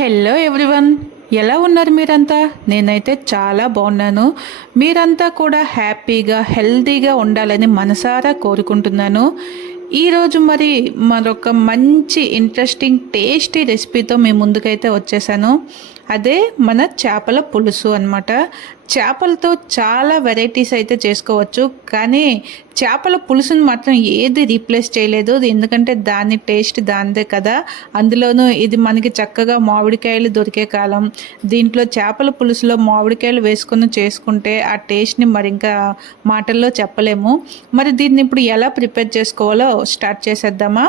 Hello everyone, ఎలా ఉన్నారు మీరంతా? నేనైతే చాలా బాగున్నాను. మీరంతా కూడా హ్యాపీగా హెల్తీగా ఉండాలని మనసారా కోరుకుంటున్నాను. ఈరోజు మరొక మంచి ఇంట్రెస్టింగ్ టేస్టీ రెసిపీతో మీ ముందుకైతే వచ్చేసాను. అదే మన చేపల పులుసు అనమాట. చేపలతో చాలా వెరైటీస్ అయితే చేసుకోవచ్చు, కానీ చేపల పులుసుని మాత్రం ఏది రీప్లేస్ చేయలేదు. ఎందుకంటే దాని టేస్ట్ దానిదే కదా. అందులోనూ ఇది మనకి చక్కగా మామిడికాయలు దొరికే కాలం. దీంట్లో చేపల పులుసులో మామిడికాయలు వేసుకొని చేసుకుంటే ఆ టేస్ట్ని మరి ఇంకా మాటల్లో చెప్పలేము. మరి దీన్ని ఇప్పుడు ఎలా ప్రిపేర్ చేసుకోవాలో స్టార్ట్ చేసేద్దామా?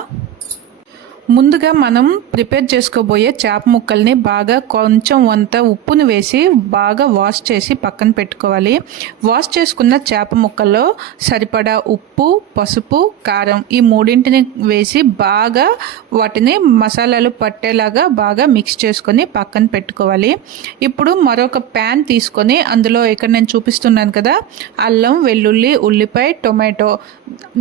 ముందుగా మనం ప్రిపేర్ చేసుకోబోయే చేప ముక్కల్ని బాగా కొంచెం వంత ఉప్పును వేసి బాగా వాష్ చేసి పక్కన పెట్టుకోవాలి. వాష్ చేసుకున్న చేప ముక్కల్లో సరిపడా ఉప్పు, పసుపు, కారం ఈ మూడింటిని వేసి బాగా వాటిని మసాలాలు పట్టేలాగా బాగా మిక్స్ చేసుకొని పక్కన పెట్టుకోవాలి. ఇప్పుడు మరొక ప్యాన్ తీసుకొని అందులో ఇక్కడ నేను చూపిస్తున్నాను కదా, అల్లం, వెల్లుల్లి, ఉల్లిపాయ, టొమాటో.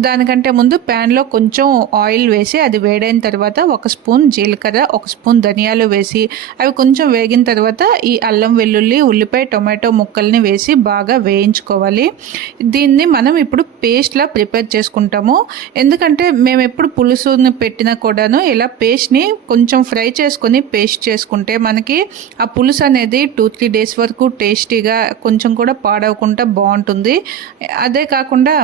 దానికంటే ముందు ప్యాన్లో కొంచెం ఆయిల్ వేసి అది వేడైన తర్వాత ఒక స్పూన్ జీలకర్ర, ఒక స్పూన్ ధనియాలు వేసి అవి కొంచెం వేగిన తర్వాత ఈ అల్లం, వెల్లుల్లి, ఉల్లిపాయ, టొమాటో ముక్కల్ని వేసి బాగా వేయించుకోవాలి. దీన్ని మనం ఇప్పుడు పేస్ట్లా ప్రిపేర్ చేసుకుంటాము. ఎందుకంటే మేము ఎప్పుడు పులుసుని పెట్టినా కూడాను ఇలా పేస్ట్ని కొంచెం ఫ్రై చేసుకొని పేస్ట్ చేసుకుంటే మనకి ఆ పులుసు అనేది 2-3 డేస్ వరకు టేస్టీగా కొంచెం కూడా పాడవకుండా బాగుంటుంది. అదే కాకుండా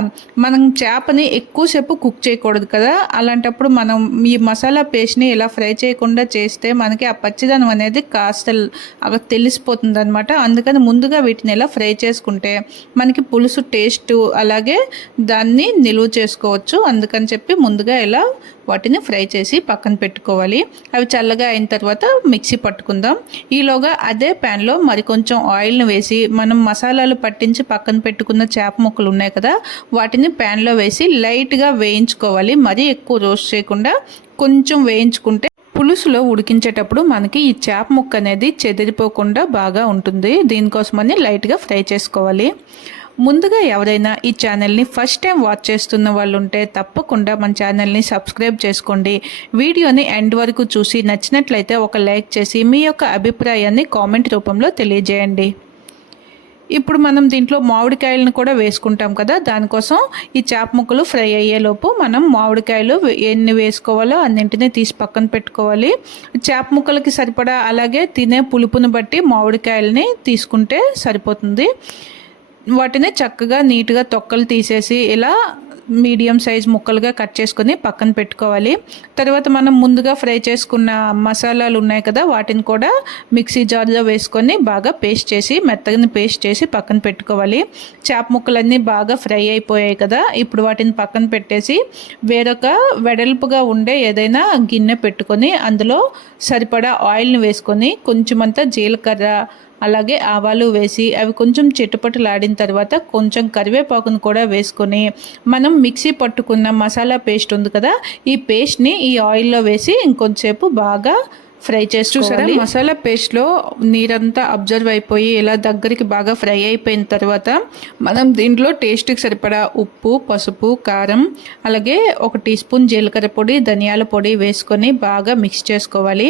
మనం చేపని ఎక్కువసేపు కుక్ చేయకూడదు కదా. అలాంటప్పుడు మనం ఈ మసాలా పేస్ట్ని ఇలా ఫ్రై చేయకుండా చేస్తే మనకి ఆ పచ్చిదనం అనేది కాస్త అలా తెలిసిపోతుంది అనమాట. అందుకని ముందుగా వీటిని ఇలా ఫ్రై చేసుకుంటే మనకి పులుసు టేస్ట్ అలాగే దాన్ని నిలువ చేసుకోవచ్చు. అందుకని చెప్పి ముందుగా ఇలా వాటిని ఫ్రై చేసి పక్కన పెట్టుకోవాలి. అవి చల్లగా అయిన తర్వాత మిక్సీ పట్టుకుందాం. ఈలోగా అదే ప్యాన్లో మరి కొంచెం ఆయిల్ని వేసి మనం మసాలాలు పట్టించి పక్కన పెట్టుకున్న చేప ముక్కలు ఉన్నాయి కదా, వాటిని ప్యాన్లో వేసి లైట్గా వేయించుకోవాలి. మరీ ఎక్కువ రోస్ట్ చేయకుండా కొంచెం వేయించుకుంటే పులుసులో ఉడికించేటప్పుడు మనకి ఈ చేప ముక్క అనేది చెదిరిపోకుండా బాగా ఉంటుంది. దీనికోసమని లైట్గా ఫ్రై చేసుకోవాలి. ముందుగా ఎవరైనా ఈ ఛానల్ని ఫస్ట్ టైం వాచ్ చేస్తున్న వాళ్ళు ఉంటే తప్పకుండా మన ఛానల్ని సబ్స్క్రైబ్ చేసుకోండి. వీడియోని ఎండ్ వరకు చూసి నచ్చినట్లయితే ఒక లైక్ చేసి మీ యొక్క అభిప్రాయాన్ని కామెంట్ రూపంలో తెలియజేయండి. ఇప్పుడు మనం దీంట్లో మామిడికాయలను కూడా వేసుకుంటాం కదా, దానికోసం ఈ చేప ముక్కలు ఫ్రై అయ్యేలోపు మనం మామిడికాయలు ఎన్ని వేసుకోవాలో అన్నింటినీ తీసి పక్కన పెట్టుకోవాలి. చేప ముక్కలకి సరిపడా అలాగే తినే పులుపుని బట్టి మామిడికాయలని తీసుకుంటే సరిపోతుంది. వాటిని చక్కగా నీట్గా తొక్కలు తీసేసి ఇలా మీడియం సైజ్ ముక్కలుగా కట్ చేసుకొని పక్కన పెట్టుకోవాలి. తర్వాత మనం ముందుగా ఫ్రై చేసుకున్న మసాలాలు ఉన్నాయి కదా, వాటిని కూడా మిక్సీ జార్లో వేసుకొని బాగా పేస్ట్ చేసి మెత్తగా పేస్ట్ చేసి పక్కన పెట్టుకోవాలి. చేప ముక్కలన్నీ బాగా ఫ్రై అయిపోయాయి కదా, ఇప్పుడు వాటిని పక్కన పెట్టేసి వేరొక వెడల్పుగా ఉండే ఏదైనా గిన్నె పెట్టుకొని అందులో సరిపడా ఆయిల్ని వేసుకొని కొంచెమంతా జీలకర్ర అలాగే ఆవాలు వేసి అవి కొంచెం చిటపటలాడిన తర్వాత కొంచెం కరివేపాకును కూడా వేసుకొని మనం మిక్సీ పట్టుకున్న మసాలా పేస్ట్ ఉంది కదా, ఈ పేస్ట్ని ఈ ఆయిల్లో వేసి ఇంకొంచెంసేపు బాగా ఫ్రై చేసుకోవాలి. మసాలా పేస్ట్లో నీరంతా అబ్జర్వ్ అయిపోయి ఇలా దగ్గరికి బాగా ఫ్రై అయిపోయిన తర్వాత మనం దీంట్లో టేస్ట్కి సరిపడా ఉప్పు, పసుపు, కారం అలాగే 1 టీ స్పూన్ జీలకర్ర పొడి, ధనియాల పొడి వేసుకొని బాగా మిక్స్ చేసుకోవాలి.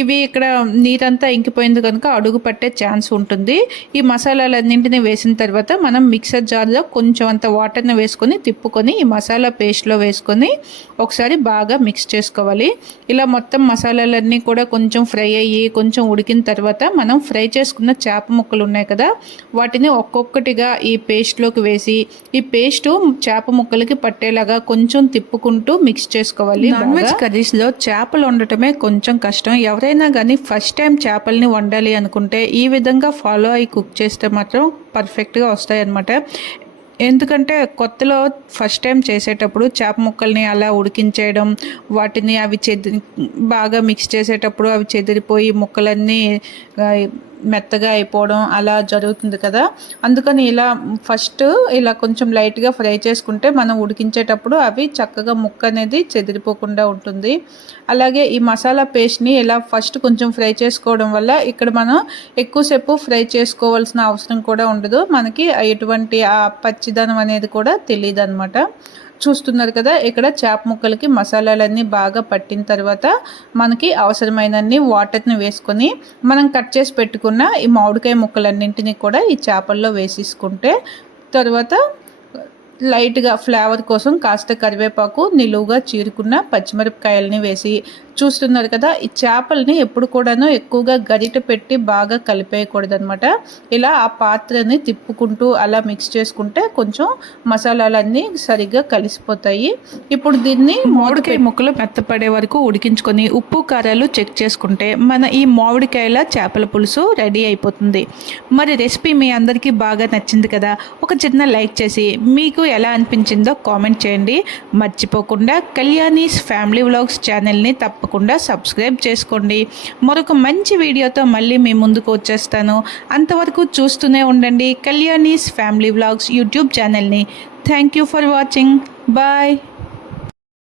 ఇవి ఇక్కడ నీరంతా ఇంకిపోయింది కనుక అడుగు పట్టే ఛాన్స్ ఉంటుంది. ఈ మసాలాలన్నింటినీ వేసిన తర్వాత మనం మిక్సర్ జార్లో కొంచెం అంత వాటర్ని వేసుకొని తిప్పుకొని ఈ మసాలా పేస్ట్లో వేసుకొని ఒకసారి బాగా మిక్స్ చేసుకోవాలి. ఇలా మొత్తం మసాలాలన్నీ కూడా కొంచెం ఫ్రై అయ్యి కొంచెం ఉడికిన తర్వాత మనం ఫ్రై చేసుకున్న చేప ముక్కలు ఉన్నాయి కదా, వాటిని ఒక్కొక్కటిగా ఈ పేస్ట్లోకి వేసి ఈ పేస్ట్ చేప ముక్కలకి పట్టేలాగా కొంచెం తిప్పుకుంటూ మిక్స్ చేసుకోవాలి. నాన్ వెజ్ కర్రీస్లో చేపలు వండటమే కొంచెం కష్టం. ఎవరైనా కానీ ఫస్ట్ టైం చేపల్ని వండాలి అనుకుంటే ఈ విధంగా ఫాలో అయ్యి కుక్ చేస్తే మాత్రం పర్ఫెక్ట్గా వస్తాయి అన్నమాట. ఎందుకంటే కొత్తలో ఫస్ట్ టైం చేసేటప్పుడు చేప ముక్కల్ని అలా ఉడికించేయడం, వాటిని అవి బాగా మిక్స్ చేసేటప్పుడు అవి చెదిరిపోయి ముక్కలన్నీ మెత్తగా అయిపోవడం అలా జరుగుతుంది కదా. అందుకని ఇలా ఫస్ట్ ఇలా కొంచెం లైట్గా ఫ్రై చేసుకుంటే మనం ఉడికించేటప్పుడు అవి చక్కగా ముక్క అనేది చెదిరిపోకుండా ఉంటుంది. అలాగే ఈ మసాలా పేస్ట్ని ఇలా ఫస్ట్ కొంచెం ఫ్రై చేసుకోవడం వల్ల ఇక్కడ మనం ఎక్కువసేపు ఫ్రై చేసుకోవాల్సిన అవసరం కూడా ఉండదు. మనకి ఎటువంటి ఆ పచ్చిదనం అనేది కూడా తెలియదు అనమాట. చూస్తున్నారు కదా, ఇక్కడ చేప ముక్కలకి మసాలాలన్నీ బాగా పట్టిన తర్వాత మనకి అవసరమైనన్ని వాటర్ని వేసుకొని మనం కట్ చేసి పెట్టుకున్న ఈ మామిడికాయ ముక్కలన్నింటినీ కూడా ఈ చేపల్లో వేసేసుకుంటే తర్వాత లైట్గా ఫ్లేవర్ కోసం కాస్త కరివేపాకు, నిలువుగా చీరుకున్న పచ్చిమిరపకాయలని వేసి చూస్తున్నారు కదా, ఈ చేపల్ని ఎప్పుడు కూడాను ఎక్కువగా గరిట పెట్టి బాగా కలిపేయకూడదు అనమాట. ఇలా ఆ పాత్రని తిప్పుకుంటూ అలా మిక్స్ చేసుకుంటే కొంచెం మసాలాలన్నీ సరిగ్గా కలిసిపోతాయి. ఇప్పుడు దీన్ని మామిడికాయ ముక్కలు మెత్తపడే వరకు ఉడికించుకొని ఉప్పు కారాలు చెక్ చేసుకుంటే మన ఈ మామిడికాయల చేపల పులుసు రెడీ అయిపోతుంది. మరి రెసిపీ మీ అందరికీ బాగా నచ్చింది కదా, ఒక చిన్న లైక్ చేసి మీకు ఎలా అనిపించిందో కామెంట్ చేయండి. మర్చిపోకుండా కళ్యాణీస్ ఫ్యామిలీ వ్లాగ్స్ ఛానల్ని తప్పకుండా సబ్స్క్రైబ్ చేసుకోండి. మరొక మంచి వీడియోతో మళ్ళీ మీ ముందుకు వచ్చేస్తాను. అంతవరకు చూస్తూనే ఉండండి కళ్యాణీస్ ఫ్యామిలీ వ్లాగ్స్ యూట్యూబ్ ఛానల్ని. Thank you for watching. Bye.